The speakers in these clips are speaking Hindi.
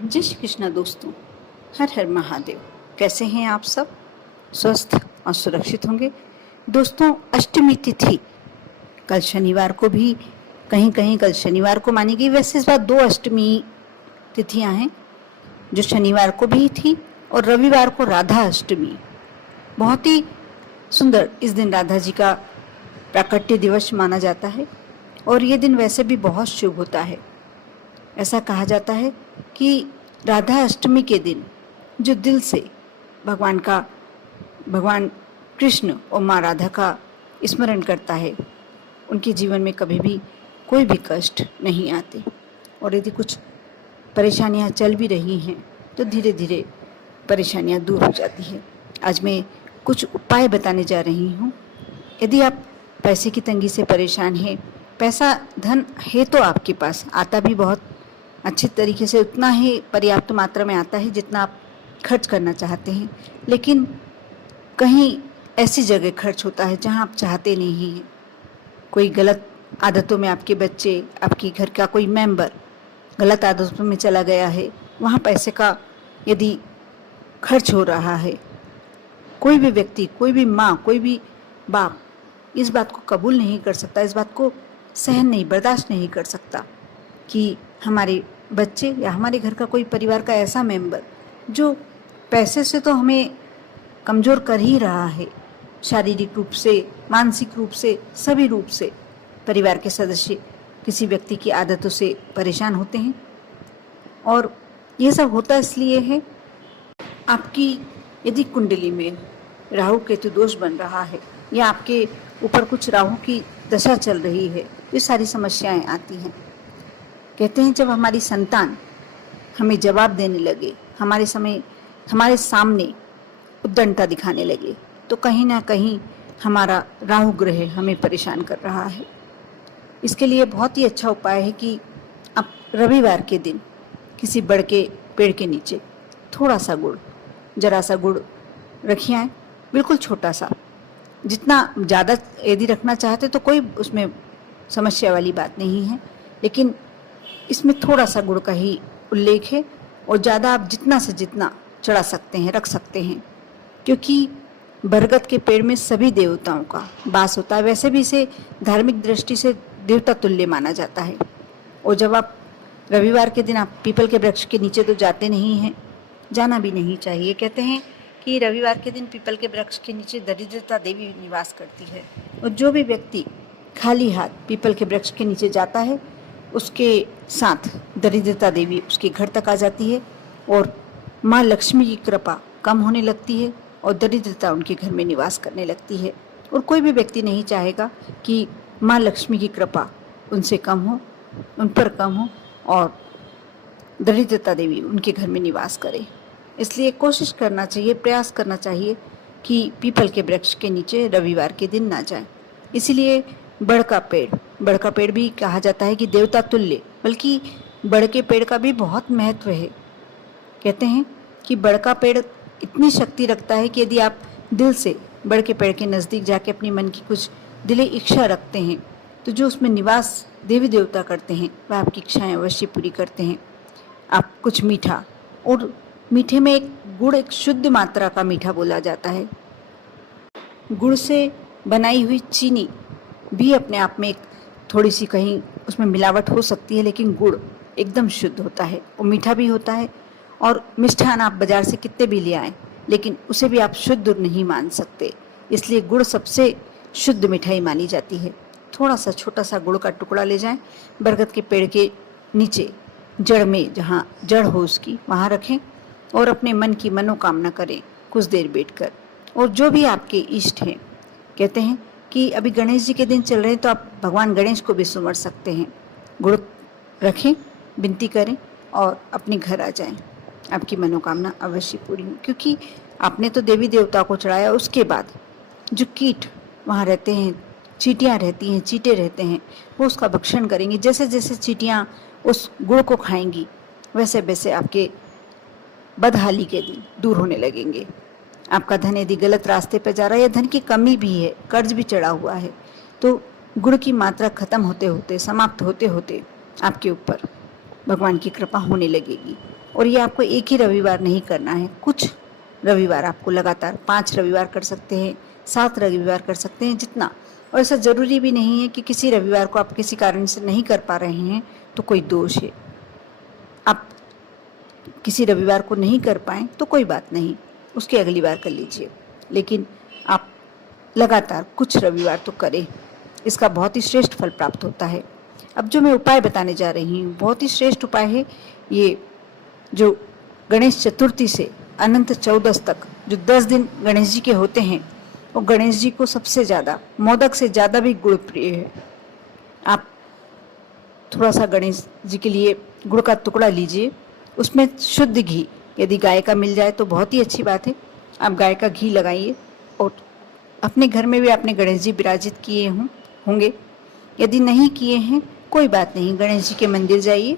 जय श्री कृष्णा दोस्तों। हर हर महादेव। कैसे हैं आप सब? स्वस्थ और सुरक्षित होंगे। दोस्तों, अष्टमी तिथि कल शनिवार को भी कहीं कहीं कल शनिवार को मानी गई। वैसे इस बार 2 अष्टमी तिथियां हैं, जो शनिवार को भी थी और रविवार को राधा अष्टमी। बहुत ही सुंदर इस दिन राधा जी का प्राकट्य दिवस माना जाता है और ये दिन वैसे भी बहुत शुभ होता है। ऐसा कहा जाता है कि राधा अष्टमी के दिन जो दिल से भगवान कृष्ण और माँ राधा का स्मरण करता है, उनके जीवन में कभी भी कोई भी कष्ट नहीं आते। और यदि कुछ परेशानियां चल भी रही हैं तो धीरे धीरे परेशानियां दूर हो जाती है। आज मैं कुछ उपाय बताने जा रही हूँ। यदि आप पैसे की तंगी से परेशान हैं, पैसा धन है तो आपके पास आता भी बहुत अच्छे तरीके से, उतना ही पर्याप्त मात्रा में आता है जितना आप खर्च करना चाहते हैं, लेकिन कहीं ऐसी जगह खर्च होता है जहां आप चाहते नहीं हैं। कोई गलत आदतों में आपके बच्चे, आपके घर का कोई मेंबर गलत आदतों में चला गया है, वहाँ पैसे का यदि खर्च हो रहा है, कोई भी व्यक्ति, कोई भी माँ, कोई भी बाप इस बात को कबूल नहीं कर सकता, इस बात को सहन नहीं, बर्दाश्त नहीं कर सकता कि हमारे बच्चे या हमारे घर का कोई परिवार का ऐसा मेंबर जो पैसे से तो हमें कमज़ोर कर ही रहा है, शारीरिक रूप से, मानसिक रूप से, सभी रूप से परिवार के सदस्य किसी व्यक्ति की आदतों से परेशान होते हैं। और ये सब होता इसलिए है, आपकी यदि कुंडली में राहु केतु दोष बन रहा है या आपके ऊपर कुछ राहु की दशा चल रही है, ये सारी समस्याएं आती हैं। कहते हैं जब हमारी संतान हमें जवाब देने लगे, हमारे सामने उद्दंडता दिखाने लगे, तो कहीं ना कहीं हमारा राहु ग्रह हमें परेशान कर रहा है। इसके लिए बहुत ही अच्छा उपाय है कि आप रविवार के दिन किसी बड़ के पेड़ के नीचे थोड़ा सा गुड़, जरा सा गुड़ रखिए आए, बिल्कुल छोटा सा। जितना ज़्यादा यदि रखना चाहते तो कोई उसमें समस्या वाली बात नहीं है, लेकिन इसमें थोड़ा सा गुड़ का ही उल्लेख है और ज़्यादा आप जितना से जितना चढ़ा सकते हैं, रख सकते हैं, क्योंकि बरगद के पेड़ में सभी देवताओं का वास होता है। वैसे भी इसे धार्मिक दृष्टि से देवता तुल्य माना जाता है। और जब आप रविवार के दिन आप पीपल के वृक्ष के नीचे तो जाते नहीं हैं, जाना भी नहीं चाहिए। कहते हैं कि रविवार के दिन पीपल के वृक्ष के नीचे दरिद्रता देवी निवास करती है, और जो भी व्यक्ति खाली हाथ पीपल के वृक्ष के नीचे जाता है, उसके साथ दरिद्रता देवी उसके घर तक आ जाती है और माँ लक्ष्मी की कृपा कम होने लगती है और दरिद्रता उनके घर में निवास करने लगती है। और कोई भी व्यक्ति नहीं चाहेगा कि माँ लक्ष्मी की कृपा उनसे कम हो, उन पर कम हो और दरिद्रता देवी उनके घर में निवास करे। इसलिए कोशिश करना चाहिए, प्रयास करना चाहिए कि पीपल के वृक्ष के नीचे रविवार के दिन ना जाएं। इसीलिए बड़ का पेड़ भी कहा जाता है कि देवता तुल्य, बल्कि बड़ के पेड़ का भी बहुत महत्व है। कहते हैं कि बड़ का पेड़ इतनी शक्ति रखता है कि यदि आप दिल से बड़ के पेड़ के नज़दीक जाके अपनी मन की कुछ दिली इच्छा रखते हैं, तो जो उसमें निवास देवी देवता करते हैं वह आपकी इच्छाएं अवश्य पूरी करते हैं। आप कुछ मीठा, और मीठे में एक गुड़, एक शुद्ध मात्रा का मीठा बोला जाता है। गुड़ से बनाई हुई चीनी भी अपने आप में एक थोड़ी सी कहीं उसमें मिलावट हो सकती है, लेकिन गुड़ एकदम शुद्ध होता है, वो मीठा भी होता है। और मिष्ठान आप बाजार से कितने भी ले आएँ, लेकिन उसे भी आप शुद्ध नहीं मान सकते, इसलिए गुड़ सबसे शुद्ध मिठाई मानी जाती है। थोड़ा सा छोटा सा गुड़ का टुकड़ा ले जाएं, बरगद के पेड़ के नीचे जड़ में, जहाँ जड़ हो उसकी, वहाँ रखें और अपने मन की मनोकामना करें कुछ देर बैठकर। और जो भी आपके इष्ट हैं, कहते हैं कि अभी गणेश जी के दिन चल रहे हैं तो आप भगवान गणेश को भी सुमर सकते हैं। गुड़ रखें, विनती करें और अपने घर आ जाएं, आपकी मनोकामना अवश्य पूरी हो। क्योंकि आपने तो देवी देवता को चढ़ाया, उसके बाद जो कीट वहाँ रहते हैं, चींटियाँ रहती हैं, चींटे रहते हैं, वो उसका भक्षण करेंगे। जैसे जैसे चींटियाँ उस गुड़ को खाएंगी, वैसे वैसे आपके बदहाली के दिन दूर होने लगेंगे। आपका धन यदि गलत रास्ते पर जा रहा है या धन की कमी भी है, कर्ज भी चढ़ा हुआ है, तो गुड़ की मात्रा खत्म होते होते, समाप्त होते होते आपके ऊपर भगवान की कृपा होने लगेगी। और ये आपको एक ही रविवार नहीं करना है, कुछ रविवार आपको लगातार 5 रविवार कर सकते हैं, 7 रविवार कर सकते हैं, जितना। और ऐसा ज़रूरी भी नहीं है कि किसी रविवार को आप किसी कारण से नहीं कर पा रहे हैं तो कोई दोष है। आप किसी रविवार को नहीं कर पाएँ तो कोई बात नहीं, उसकी अगली बार कर लीजिए, लेकिन आप लगातार कुछ रविवार तो करें, इसका बहुत ही श्रेष्ठ फल प्राप्त होता है। अब जो मैं उपाय बताने जा रही हूँ बहुत ही श्रेष्ठ उपाय है। ये जो गणेश चतुर्थी से अनंत चौदस तक जो 10 दिन गणेश जी के होते हैं, वो गणेश जी को सबसे ज़्यादा, मोदक से ज़्यादा भी गुड़ प्रिय है। आप थोड़ा सा गणेश जी के लिए गुड़ का टुकड़ा लीजिए, उसमें शुद्ध घी, यदि गाय का मिल जाए तो बहुत ही अच्छी बात है, आप गाय का घी लगाइए। और अपने घर में भी आपने गणेश जी विराजित किए होंगे, यदि नहीं किए हैं कोई बात नहीं, गणेश जी के मंदिर जाइए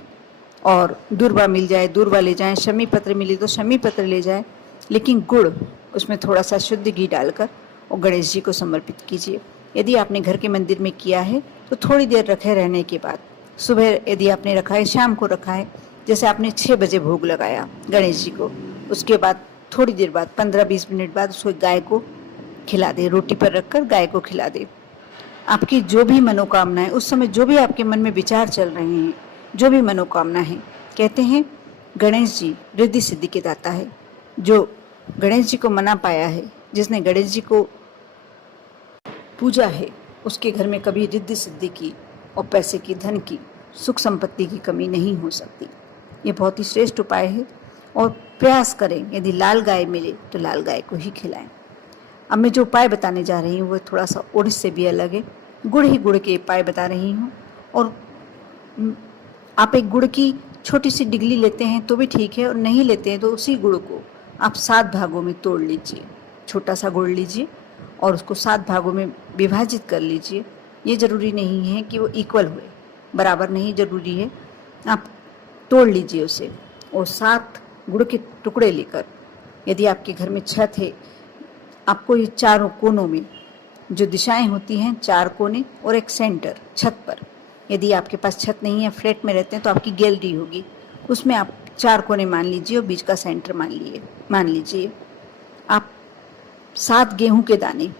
और दूर्वा मिल जाए दूर्वा ले जाएं, शमी पत्र मिले तो शमी पत्र ले जाएं, लेकिन गुड़ उसमें थोड़ा सा शुद्ध घी डालकर और गणेश जी को समर्पित कीजिए। यदि आपने घर के मंदिर में किया है तो थोड़ी देर रखे रहने के बाद, सुबह यदि आपने रखा है, शाम को रखा है, जैसे आपने 6 बजे भोग लगाया गणेश जी को, उसके बाद थोड़ी देर बाद 15-20 मिनट बाद उसको गाय को खिला दे, रोटी पर रखकर गाय को खिला दे। आपकी जो भी मनोकामना है, उस समय जो भी आपके मन में विचार चल रहे हैं, जो भी मनोकामना है, कहते हैं गणेश जी रिद्धि सिद्धि के दाता है। जो गणेश जी को मना पाया है, जिसने गणेश जी को पूजा है, उसके घर में कभी रिद्धि सिद्धि की और पैसे की, धन की, सुख संपत्ति की कमी नहीं हो सकती। ये बहुत ही श्रेष्ठ उपाय है और प्रयास करें, यदि लाल गाय मिले तो लाल गाय को ही खिलाएं। अब मैं जो उपाय बताने जा रही हूँ वो थोड़ा सा ओडिस से भी अलग है, गुड़ ही गुड़ के उपाय बता रही हूँ। और आप एक गुड़ की छोटी सी डिगली लेते हैं तो भी ठीक है, और नहीं लेते हैं तो उसी गुड़ को आप 7 भागों में तोड़ लीजिए। छोटा सा गुड़ लीजिए और उसको 7 भागों में विभाजित कर लीजिए। ये ज़रूरी नहीं है कि वो इक्वल हुए, बराबर नहीं ज़रूरी है, आप तोड़ लीजिए उसे। और 7 गुड़ के टुकड़े लेकर, यदि आपके घर में छत है, आपको ये चारों कोनों में जो दिशाएं होती हैं, 4 कोने और एक सेंटर छत पर, यदि आपके पास छत नहीं है, फ्लैट में रहते हैं, तो आपकी गैलरी होगी, उसमें आप 4 कोने मान लीजिए और बीच का सेंटर मान लीजिए। आप 7 गेहूं के दाने,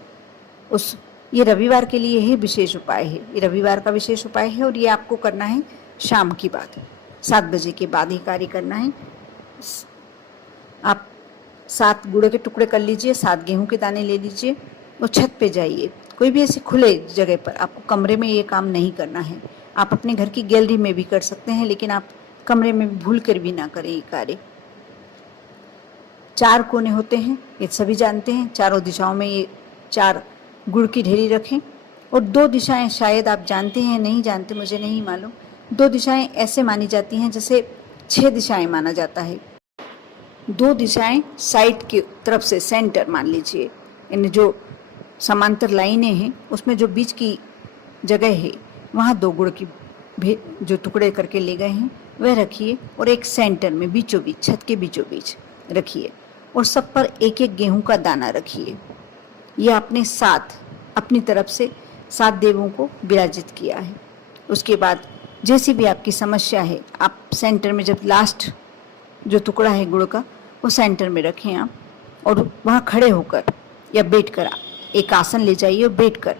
ये रविवार के लिए ही विशेष उपाय है, ये रविवार का विशेष उपाय है, और ये आपको करना है शाम की बात, 7 बजे के बाद ही कार्य करना है। आप 7 गुड़ के टुकड़े कर लीजिए, 7 गेहूं के दाने ले लीजिए और छत पे जाइए, कोई भी ऐसी खुले जगह पर। आपको कमरे में ये काम नहीं करना है, आप अपने घर की गैलरी में भी कर सकते हैं, लेकिन आप कमरे में भूल कर भी ना करें ये कार्य। 4 कोने होते हैं, ये सभी जानते हैं, चारों दिशाओं में ये 4 गुड़ की ढेरी रखें। और 2 दिशाएं शायद आप जानते हैं, नहीं जानते मुझे नहीं मालूम, 2 दिशाएं ऐसे मानी जाती हैं जैसे 6 दिशाएं माना जाता है। 2 दिशाएं साइड की तरफ से सेंटर मान लीजिए, इन जो समांतर लाइनें हैं उसमें जो बीच की जगह है वहाँ 2 गुड़ की जो टुकड़े करके ले गए हैं वह रखिए, और एक सेंटर में बीचों बीच, छत के बीचों बीच रखिए, और सब पर एक एक गेहूं का दाना रखिए। ये आपने 7 अपनी तरफ से 7 देवों को विराजित किया है। उसके बाद जैसी भी आपकी समस्या है, आप सेंटर में जब लास्ट जो टुकड़ा है गुड़ का वो सेंटर में रखें आप, और वहाँ खड़े होकर या बैठकर एक आसन ले जाइए और बैठकर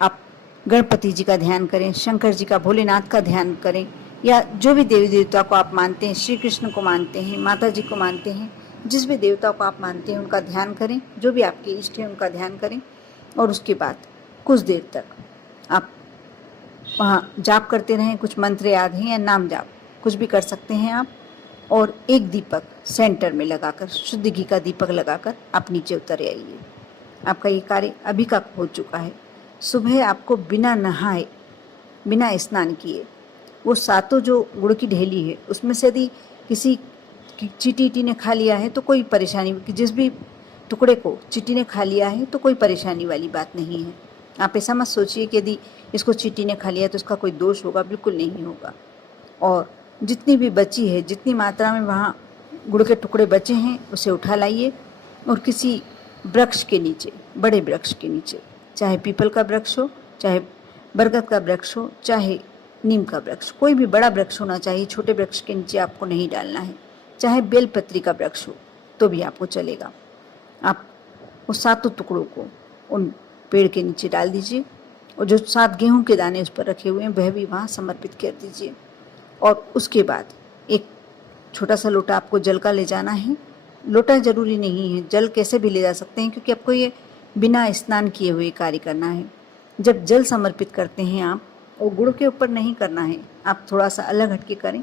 आप गणपति जी का ध्यान करें, शंकर जी का, भोलेनाथ का ध्यान करें, या जो भी देवी देवता को आप मानते हैं, श्री कृष्ण को मानते हैं, माता जी को मानते हैं, जिस भी देवता को आप मानते हैं उनका ध्यान करें, जो भी आपके इष्ट है उनका ध्यान करें। और उसके बाद कुछ देर तक आप वहाँ जाप करते रहें, कुछ मंत्र याद हैं या नाम जाप, कुछ भी कर सकते हैं आप। और एक दीपक सेंटर में लगाकर, शुद्ध घी का दीपक लगाकर आप नीचे उतर आइए। आपका ये कार्य अभी का हो चुका है। सुबह आपको बिना नहाए, बिना स्नान किए, वो 7 जो गुड़ की ढेली है उसमें से यदि किसी चींटी ने खा लिया है तो कोई परेशानी, जिस भी टुकड़े को चींटी ने खा लिया है तो कोई परेशानी वाली बात नहीं है। आप ऐसा मत सोचिए कि यदि इसको चींटी ने खा लिया तो इसका कोई दोष होगा, बिल्कुल नहीं होगा। और जितनी भी बची है, जितनी मात्रा में वहाँ गुड़ के टुकड़े बचे हैं उसे उठा लाइए और किसी वृक्ष के नीचे, बड़े वृक्ष के नीचे, चाहे पीपल का वृक्ष हो, चाहे बरगद का वृक्ष हो, चाहे नीम का वृक्ष, कोई भी बड़ा वृक्ष होना चाहिए, छोटे वृक्ष के नीचे आपको नहीं डालना है। चाहे बेलपत्री का वृक्ष हो तो भी आपको चलेगा। आप उस 7 टुकड़ों को उन पेड़ के नीचे डाल दीजिए और जो 7 गेहूं के दाने उस पर रखे हुए हैं वह भी वहाँ समर्पित कर दीजिए। और उसके बाद एक छोटा सा लोटा आपको जल का ले जाना है। लोटा जरूरी नहीं है, जल कैसे भी ले जा सकते हैं, क्योंकि आपको ये बिना स्नान किए हुए कार्य करना है। जब जल समर्पित करते हैं आप, और गुड़ के ऊपर नहीं करना है, आप थोड़ा सा अलग हटके करें,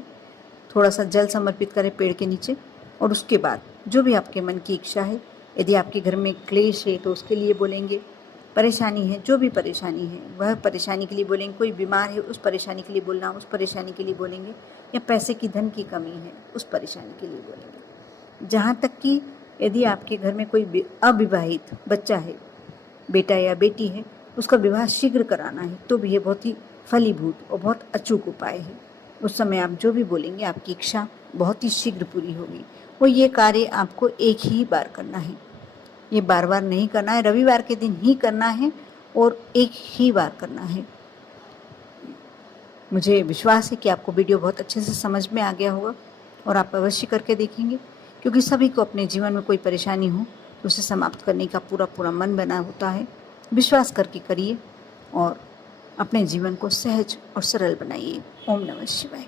थोड़ा सा जल समर्पित करें पेड़ के नीचे। और उसके बाद जो भी आपके मन की इच्छा है, यदि आपके घर में क्लेश है तो उसके लिए बोलेंगे, परेशानी है, जो भी परेशानी है वह परेशानी के लिए बोलेंगे, कोई बीमार है उस परेशानी के लिए बोलना, उस परेशानी के लिए बोलेंगे, या पैसे की धन की कमी है उस परेशानी के लिए बोलेंगे। जहाँ तक कि यदि आपके घर में कोई अविवाहित बच्चा है, बेटा या बेटी है, उसका विवाह शीघ्र कराना है तो भी ये बहुत ही फलीभूत और बहुत अचूक उपाय है। उस समय आप जो भी बोलेंगे आपकी इच्छा बहुत ही शीघ्र पूरी होगी। वो ये कार्य आपको एक ही बार करना है, ये बार बार नहीं करना है, रविवार के दिन ही करना है और एक ही बार करना है। मुझे विश्वास है कि आपको वीडियो बहुत अच्छे से समझ में आ गया होगा और आप अवश्य करके देखेंगे, क्योंकि सभी को अपने जीवन में कोई परेशानी हो तो उसे समाप्त करने का पूरा मन बना होता है। विश्वास करके करिए और अपने जीवन को सहज और सरल बनाइए। ओम नमः शिवाय।